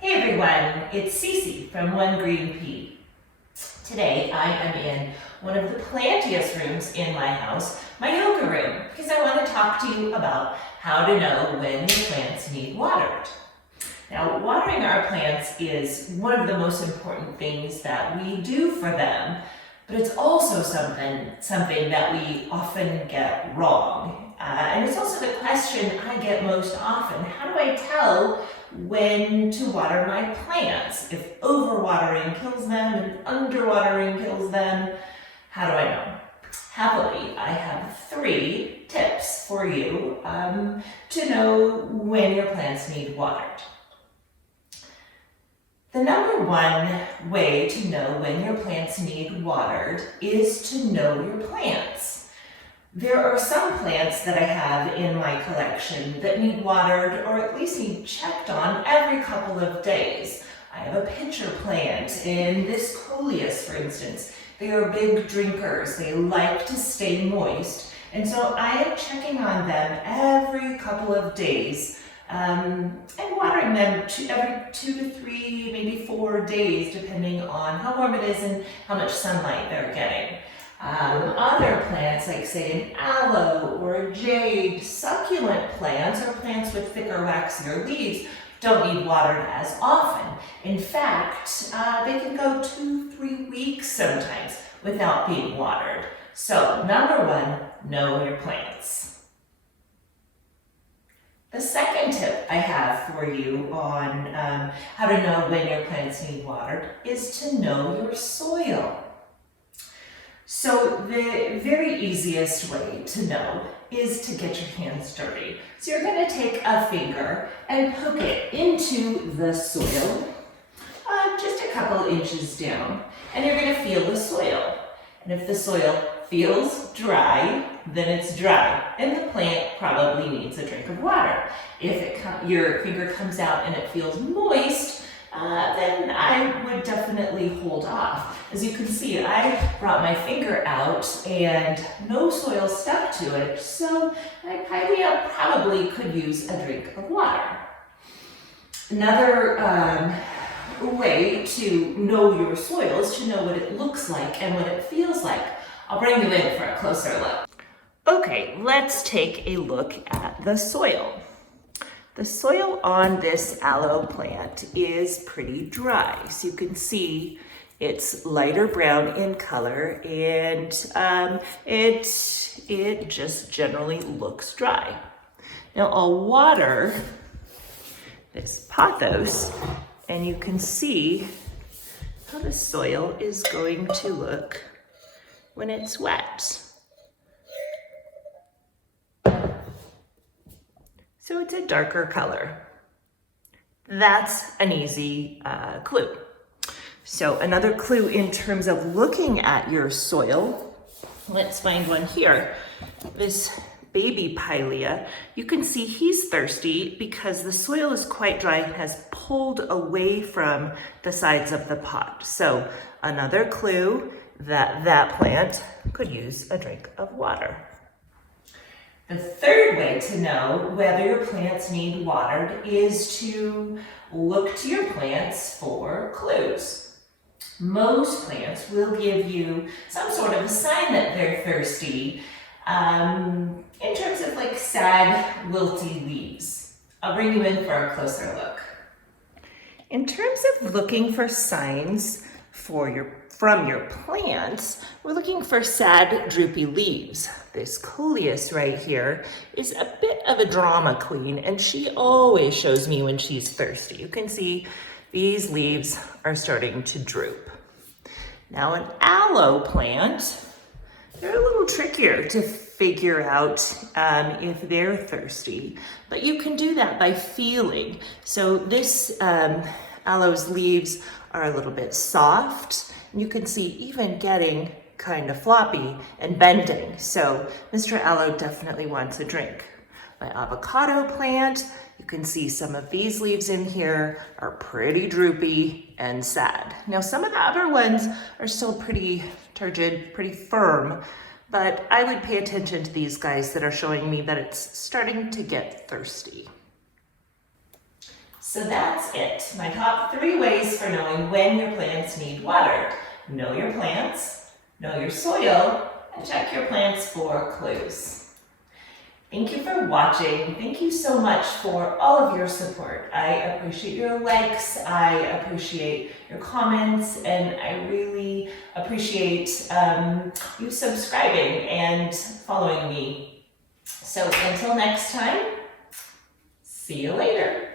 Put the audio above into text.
Hey everyone, it's Cece from One Green Pea. Today I am in one of the plantiest rooms in my house, my yoga room, because I want to talk to you about how to know when your plants need watered. Now, watering our plants is one of the most important things that we do for them, but it's also something that we often get wrong. And it's also the question I get most often: how do I tell when to water my plants? If overwatering kills them and underwatering kills them, how do I know? Happily, I have 3 tips for you to know when your plants need watered. The number one way to know when your plants need watered is to know your plants. There are some plants that I have in my collection that need watered, or at least need checked on, every couple of days. I have a pitcher plant in this Coleus, for instance. They are big drinkers. They like to stay moist. And so I am checking on them every couple of days and watering them every 2 to 3, maybe 4 days, depending on how warm it is and how much sunlight they're getting. Other plants, like say an aloe or a jade, succulent plants or plants with thicker, waxier leaves, don't need watered as often. In fact, they can go 2-3 weeks sometimes without being watered. So, number one, know your plants. The second tip I have for you on how to know when your plants need watered is to know your soil. So the very easiest way to know is to get your hands dirty. So you're going to take a finger and poke it into the soil, just a couple inches down, and you're going to feel the soil. And if the soil feels dry, then it's dry, and the plant probably needs a drink of water. If your finger comes out and it feels moist, then I would definitely hold off. As you can see, I brought my finger out and no soil stuck to it, so I probably could use a drink of water. Another way to know your soil is to know what it looks like and what it feels like. I'll bring you in for a closer look. Okay, let's take a look at the soil. The soil on this aloe plant is pretty dry. So you can see it's lighter brown in color, and it just generally looks dry. Now I'll water this pothos, and you can see how the soil is going to look when it's wet. So it's a darker color. That's an easy clue. So another clue in terms of looking at your soil, let's find one here. This baby Pilea, you can see he's thirsty because the soil is quite dry and has pulled away from the sides of the pot. So another clue that that plant could use a drink of water. The third way to know whether your plants need watered is to look to your plants for clues. Most plants will give you some sort of a sign that they're thirsty in terms of like sad, wilty leaves. I'll bring you in for a closer look. In terms of looking for signs from your plants, we're looking for sad, droopy leaves. This Coleus right here is a bit of a drama queen, and she always shows me when she's thirsty. You can see these leaves are starting to droop. Now an aloe plant, they're a little trickier to figure out if they're thirsty, but you can do that by feeling. So this aloe's leaves are a little bit soft. You can see even getting kind of floppy and bending. So Mr. Aloe definitely wants a drink. My avocado plant, you can see some of these leaves in here are pretty droopy and sad. Now some of the other ones are still pretty turgid, pretty firm, but I would pay attention to these guys that are showing me that it's starting to get thirsty. So that's it. My top 3 ways for knowing when your plants need water. Know your plants, know your soil, and check your plants for clues. Thank you for watching. Thank you so much for all of your support. I appreciate your likes, I appreciate your comments, and I really appreciate you subscribing and following me. So until next time, see you later.